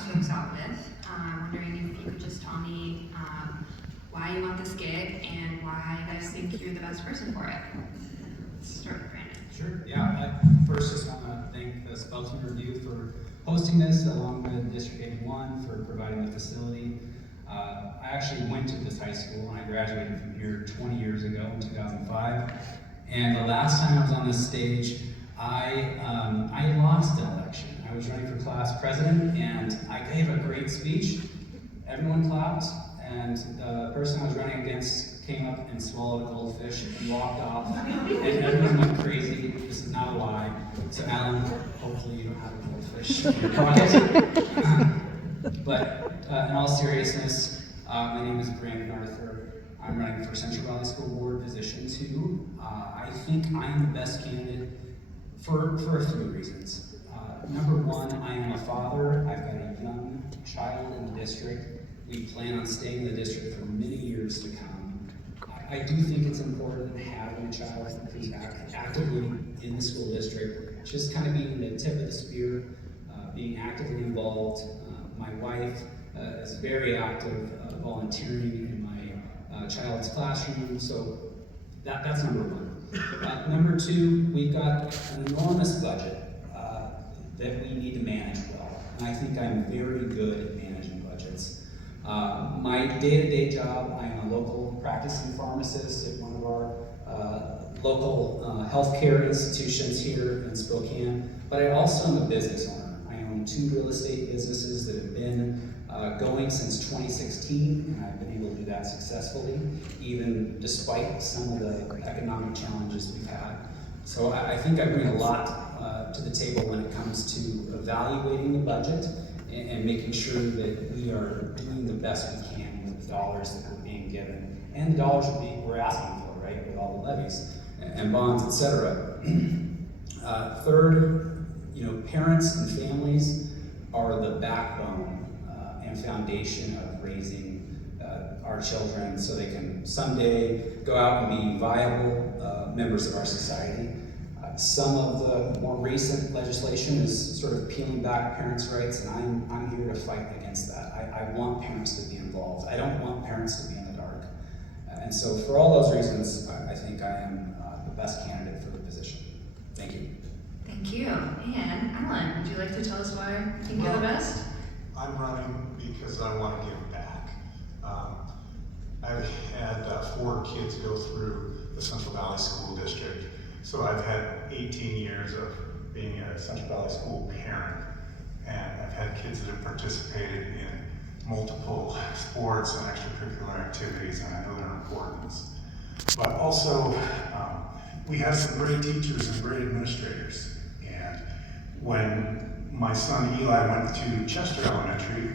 folks out with. Wondering if you could just tell me why you want this gig and why you guys think you're the best person for it. Let's start with Brandon. Sure, yeah. I first just want to thank the Spelton Review for hosting this, along with District 81 for providing the facility. I actually went to this high school and I graduated from here 20 years ago in 2005. And the last time I was on this stage, I lost an election. I was running for class president and I gave a great speech. Everyone clapped, and the person I was running against came up and swallowed a goldfish and walked off, and everyone went crazy. This is not a lie. So Alan, hopefully you don't have a goldfish in your pocket. But in all seriousness, my name is Brandon Arthur. I'm running for Central Valley School Board Position 2. I think I am the best candidate for a few reasons. Number one, I am a father. I've got a young child in the district. We plan on staying in the district for many years to come. I do think it's important having a child who's actively in the school district, just kind of being the tip of the spear, being actively involved. My wife is very active, volunteering in my child's classroom, so that's number one. Number two, we've got an enormous budget that we need to manage well, and I think I'm very good at managing budgets. My day-to-day job, I am a local practicing pharmacist at one of our local healthcare institutions here in Spokane, but I also am a business owner. I own 2 real estate businesses that have been going since 2016, and I've been able to do that successfully, even despite some of the economic challenges we've had. So I think I bring a lot to the table when it comes to evaluating the budget and making sure that we are doing the best we can with the dollars that we're being given and the dollars we're asking for, right, with all the levies and bonds, etc. Third, parents and families are the backbone and foundation of raising our children so they can someday go out and be viable members of our society. Some of the more recent legislation is sort of peeling back parents' rights, and I'm here to fight against that. I want parents to be involved. I don't want parents to be in the dark. And so for all those reasons, I think I am the best candidate for the position. Thank you. Thank you. And Alan, would you like to tell us why you think you're the best? I'm running because I want to give back. I've had 4 kids go through the Central Valley School District, so I've had 18 years of being a Central Valley School parent, and I've had kids that have participated in multiple sports and extracurricular activities, and I know their importance. But also, we have some great teachers and great administrators, and when my son Eli went to Chester Elementary,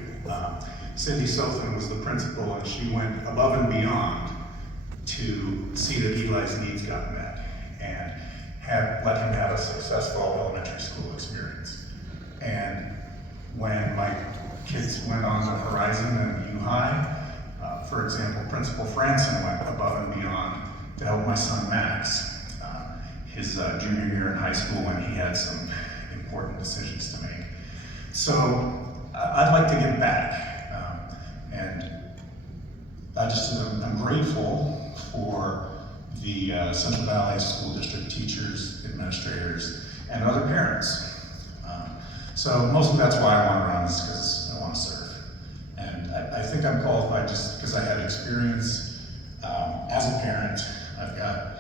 Cindy Sothan was the principal, and she went above and beyond to see that Eli's needs got met and let him have a successful elementary school experience. And when my kids went on the Horizon and U High, for example, Principal Franson went above and beyond to help my son Max his junior year in high school when he had some important decisions to make. So I'd like to give back, and I'm grateful for the Central Valley School District teachers, administrators, and other parents. So mostly that's why I want to run, is because I want to serve. And I think I'm qualified just because I had experience as a parent. I've got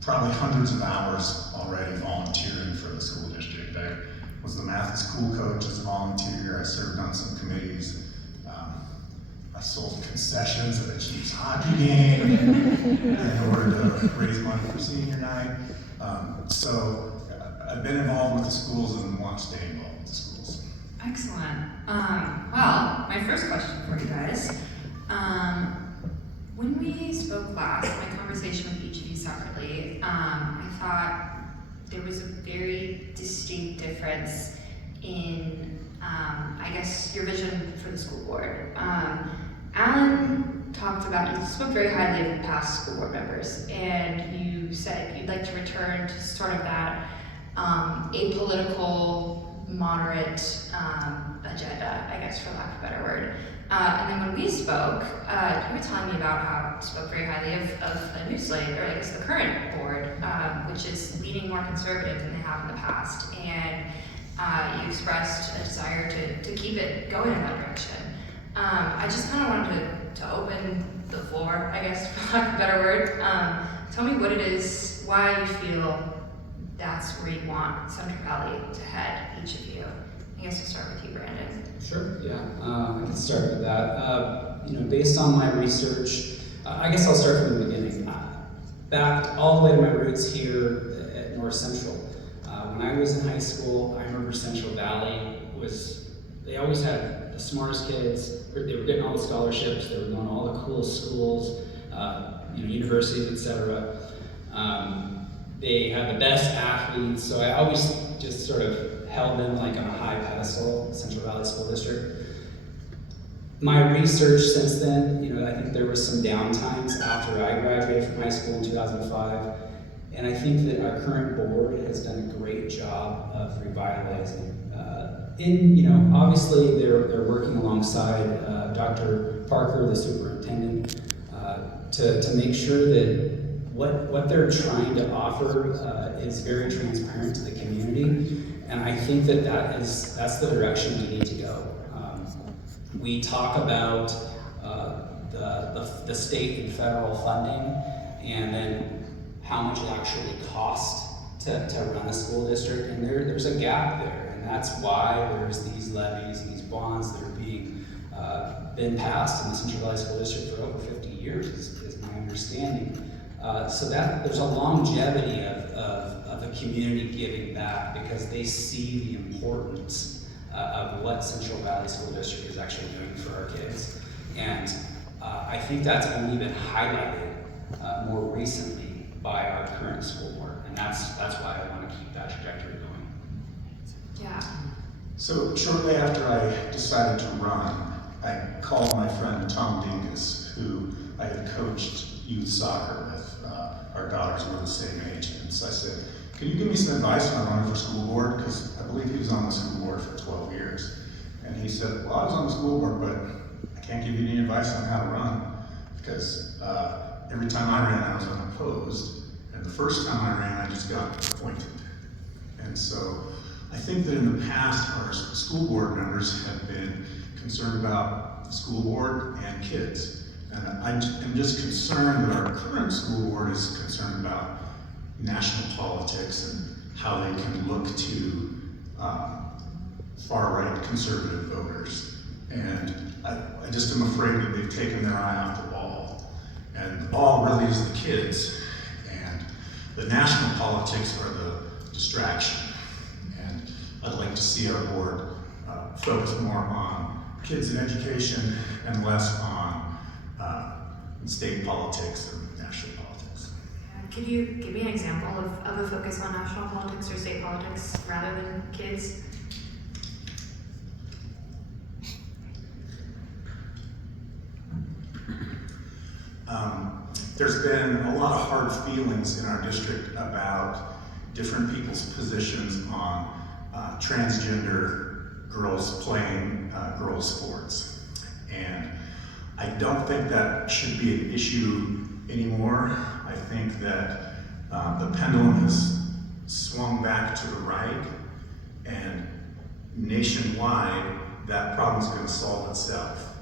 probably hundreds of hours already volunteering for the school district. I was the math and school coach as a volunteer. I served on some committees. I sold concessions at the Chiefs hockey game in order to raise money for senior night. So I've been involved with the schools and want to stay involved with the schools. Excellent. Well, my first question for you guys. When we spoke last, my conversation with each of you separately, I thought there was a very distinct difference in, I guess, your vision for the school board. Alan talked about, you spoke very highly of past school board members, and you said you'd like to return to sort of that apolitical, moderate agenda, I guess, for lack of a better word. And then when we spoke, you were telling me about how you spoke very highly of the new slate, or I guess the current board, which is leaning more conservative than they have in the past. And you expressed a desire to keep it going in that direction. I just kind of wanted to open the floor, I guess, for lack of a better word. Tell me what it is, why you feel that's where you want Central Valley to head, each of you. I guess we'll start with you, Brandon. Sure, yeah, I can start with that. Based on my research, I guess I'll start from the beginning. Back all the way to my roots here at North Central. When I was in high school, I remember Central Valley they always had the smartest kids, they were getting all the scholarships, they were going to all the coolest schools, universities, etc. They had the best athletes, so I always just sort of held them like on a high pedestal, Central Valley School District. My research since then, I think there was some downtimes after I graduated from high school in 2005, and I think that our current board has done a great job of revitalizing. Obviously they're working alongside Dr. Parker, the superintendent, to make sure that what they're trying to offer is very transparent to the community, and I think that's the direction we need to go. We talk about the state and federal funding, and then how much it actually costs to run a school district, and there's a gap there, and that's why there's these levies and these bonds that are been passed in the Central Valley School District for over 50 years, is my understanding. So that there's a longevity of the community giving back because they see the importance of what Central Valley School District is actually doing for our kids. And I think that's only been highlighted more recently by our current school board. And that's why I want to keep that trajectory going. Yeah. So shortly after I decided to run, I called my friend Tom Dingus, who I had coached youth soccer with. Our daughters were the same age, and so I said, can you give me some advice when I'm running for school board? Because I believe he was on the school board for 12 years. And he said, well, I was on the school board, but I can't give you any advice on how to run, because every time I ran, I was unopposed, and the first time I ran, I just got appointed. And so I think that in the past, our school board members have been concerned about the school board and kids. And I'm just concerned that our current school board is concerned about national politics and how they can look to far-right conservative voters. And I just am afraid that they've taken their eye off the ball. And the ball really is the kids. And the national politics are the distraction. And I'd like to see our board focus more on kids and education and less on state politics and national politics. Could you give me an example of a focus on national politics or state politics rather than kids? There's been a lot of hard feelings in our district about different people's positions on transgender girls playing girls' sports. And I don't think that should be an issue anymore. I think that the pendulum has swung back to the right, and nationwide, that problem's going to solve itself.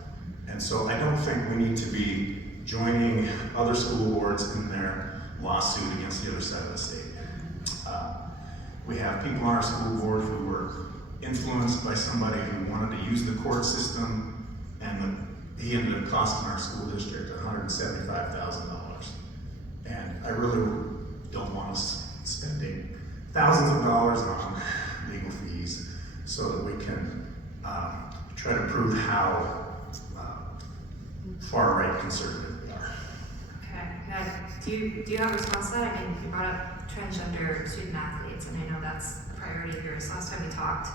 And so I don't think we need to be joining other school boards in their lawsuit against the other side of the state. We have people on our school board who were influenced by somebody who wanted to use the court system, and he ended up costing our school district $175,000. And I really don't want us spending thousands of dollars on legal fees so that we can try to prove how far-right conservative we are. Okay. Do you have a response to that? I mean, you brought up transgender student athletes, and I know that's a priority of yours. Last time we talked.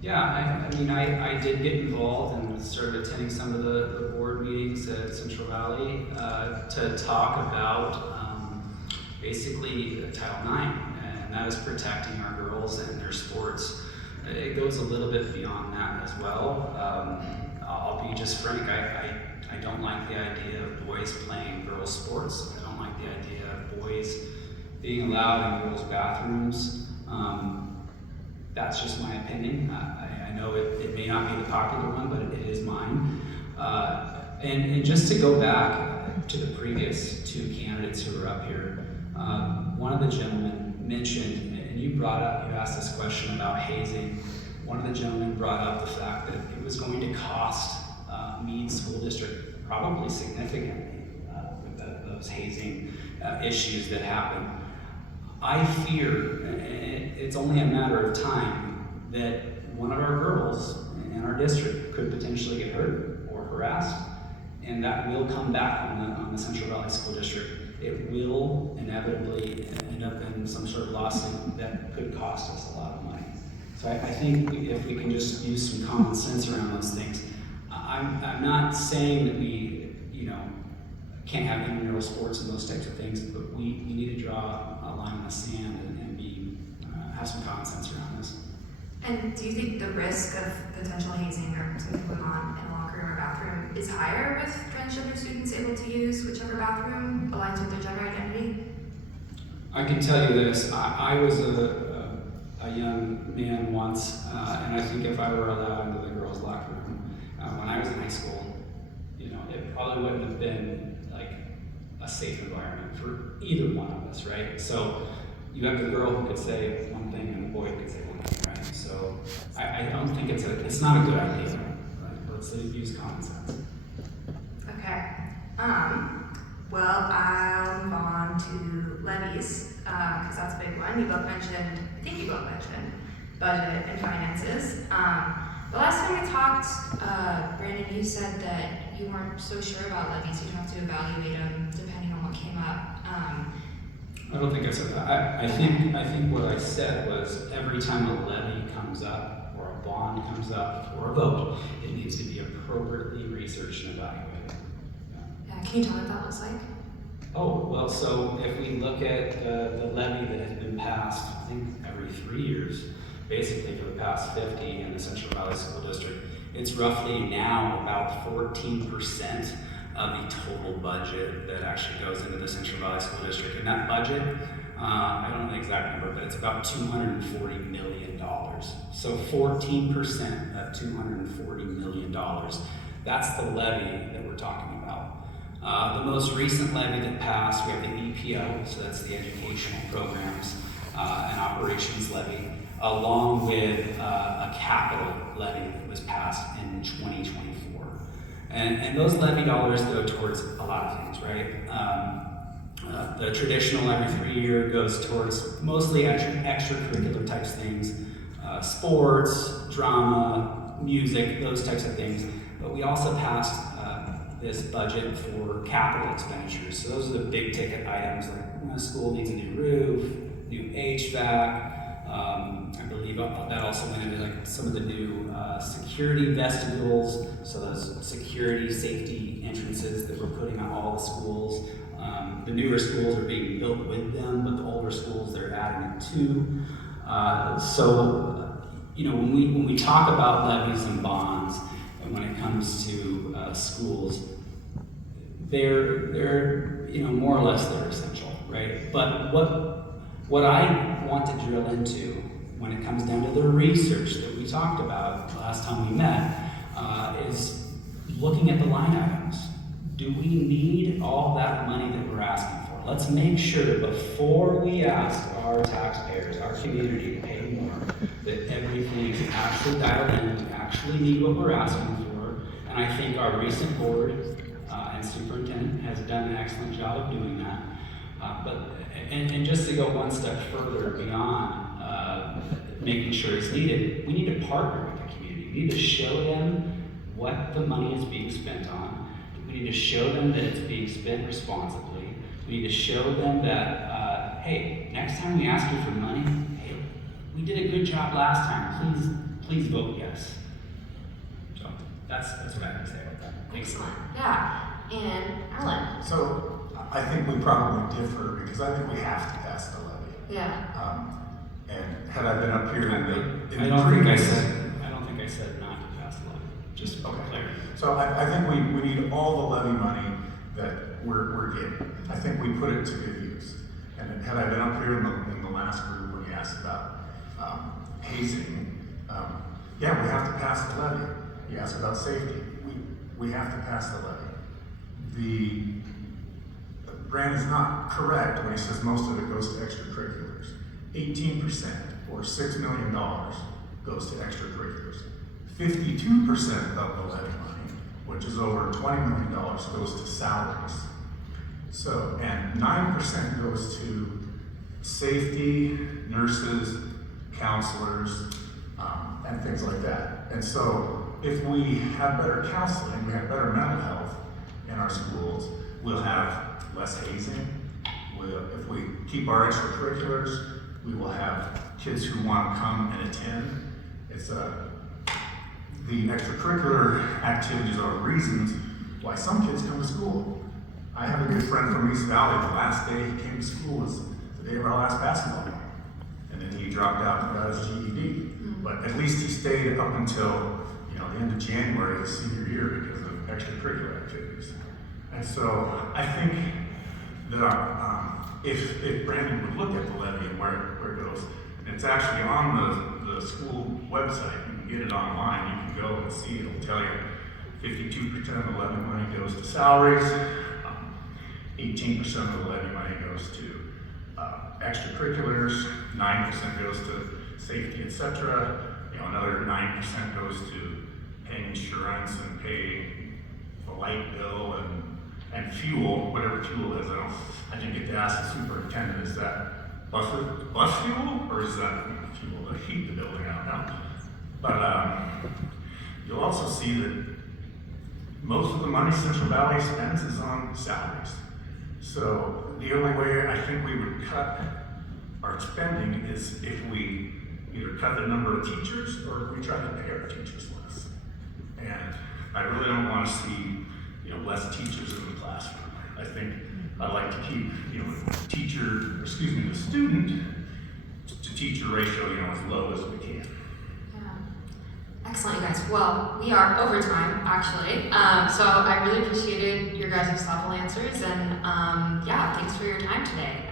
Yeah, I did get involved and started attending some of the board meetings at Central Valley to talk about basically Title IX, and that is protecting our girls and their sports. It goes a little bit beyond that as well. I'll be just frank, I don't like the idea of boys playing girls' sports. I don't like the idea of boys being allowed in girls' bathrooms. That's just my opinion. I know it may not be the popular one, but it is mine. And just to go back to the previous two candidates who were up here, one of the gentlemen mentioned, and you asked this question about hazing. One of the gentlemen brought up the fact that it was going to cost Meade School District probably significantly with those hazing issues that happen. I fear, and it's only a matter of time, that one of our girls in our district could potentially get hurt or harassed, and that will come back on the Central Valley School District. It will inevitably end up in some sort of lawsuit that could cost us a lot of money. So I think if we can just use some common sense around those things. I'm not saying that we, can't have intramural sports and those types of things, but we need to draw a line in the sand and have some common sense around this. And do you think the risk of potential hazing or something going on in a locker room or bathroom is higher with transgender students able to use whichever bathroom aligns with their gender identity? I can tell you this, I was a young man once, and I think if I were allowed into the girls' locker room when I was in high school, it probably wouldn't have been like a safe environment for either one of us, right? So you have the girl who could say one thing and the boy who could say one thing, right? So I don't think it's not a good idea, right? Let's use common sense. Okay. Well, I'll move on to levies, because that's a big one. You both mentioned budget and finances. The last time we talked, Brandon, you said that you weren't so sure about levies. You'd have to evaluate them depending on what came up. I don't think I said that. I think what I said was every time a levy comes up or a bond comes up or a vote, it needs to be appropriately researched and evaluated. Can you tell me what that looks like? Oh, well, so if we look at the levy that has been passed, I think every 3 years, basically for the past 50 in the Central Valley School District, it's roughly now about 14% of the total budget that actually goes into the Central Valley School District. And that budget, I don't know the exact number, but it's about $240 million. So 14% of $240 million. That's the levy that we're talking about. The most recent levy that passed, we have the EPO, so that's the Educational Programs and Operations levy, along with a capital levy that was passed in 2024. And those levy dollars go towards a lot of things, right? The traditional every 3 year goes towards mostly extracurricular types things, sports, drama, music, those types of things. But we also passed this budget for capital expenditures. So those are the big ticket items like school needs a new roof, new HVAC. I believe that also went into like some of the new security vestibules, so those security safety entrances that we're putting on all the schools. The newer schools are being built with them, but the older schools they're adding it to. When we talk about levies and bonds, and when it comes to schools, they're more or less they're essential, right? But what I want to drill into when it comes down to the research that we talked about last time we met is looking at the line items. Do we need all that money that we're asking for? Let's make sure before we ask our taxpayers, our community to pay more, that everything is actually dialed in, we actually need what we're asking for. And I think our recent board and superintendent has done an excellent job of doing that. And just to go one step further beyond making sure it's needed, we need to partner with the community. We need to show them what the money is being spent on. We need to show them that it's being spent responsibly. We need to show them that, hey, next time we ask you for money, hey, we did a good job last time. Please vote yes. So that's what I have to say about that. Thanks. Excellent. Yeah. And Alan. So I think we probably differ because I think we have to pass the levy. Yeah. And had I been up here I don't think I said not to pass the levy, just for clarity. So I think we need all the levy money that we're getting. I think we put it to good use. And had I been up here in the last group when you asked about hazing, yeah, we have to pass the levy. You asked about safety. We have to pass the levy. Brand is not correct when he says most of it goes to extracurriculars. 18% or $6 million goes to extracurriculars. 52% of the levy money, which is over $20 million, goes to salaries. So, and 9% goes to safety, nurses, counselors, and things like that. And so, if we have better counseling, we have better mental health in our schools, we'll have less hazing. If we keep our extracurriculars, we will have kids who want to come and attend. The extracurricular activities are reasons why some kids come to school. I have a good friend from East Valley. The last day he came to school was the day of our last basketball game. And then he dropped out and got his GED. But at least he stayed up until the end of January his senior year because of extracurricular activities. And so I think that if Brandon would look at the levy and where it goes, and it's actually on the school website, you can get it online, you can go and see, it'll tell you 52% of the levy money goes to salaries, 18% of the levy money goes to extracurriculars, 9% goes to safety, etc. Another 9% goes to paying insurance and paying the light bill and fuel, whatever fuel is. I didn't get to ask the superintendent, is that bus fuel or is that fuel to heat the building? I don't know. But you'll also see that most of the money Central Valley spends is on salaries. So the only way I think we would cut our spending is if we either cut the number of teachers or we try to pay our teachers less. And I really don't want to see less teachers in the classroom. I think I'd like to keep the student to teacher ratio as low as we can. Yeah. Excellent, you guys. Well, we are over time, actually. So I really appreciated your guys' thoughtful answers, and yeah, thanks for your time today.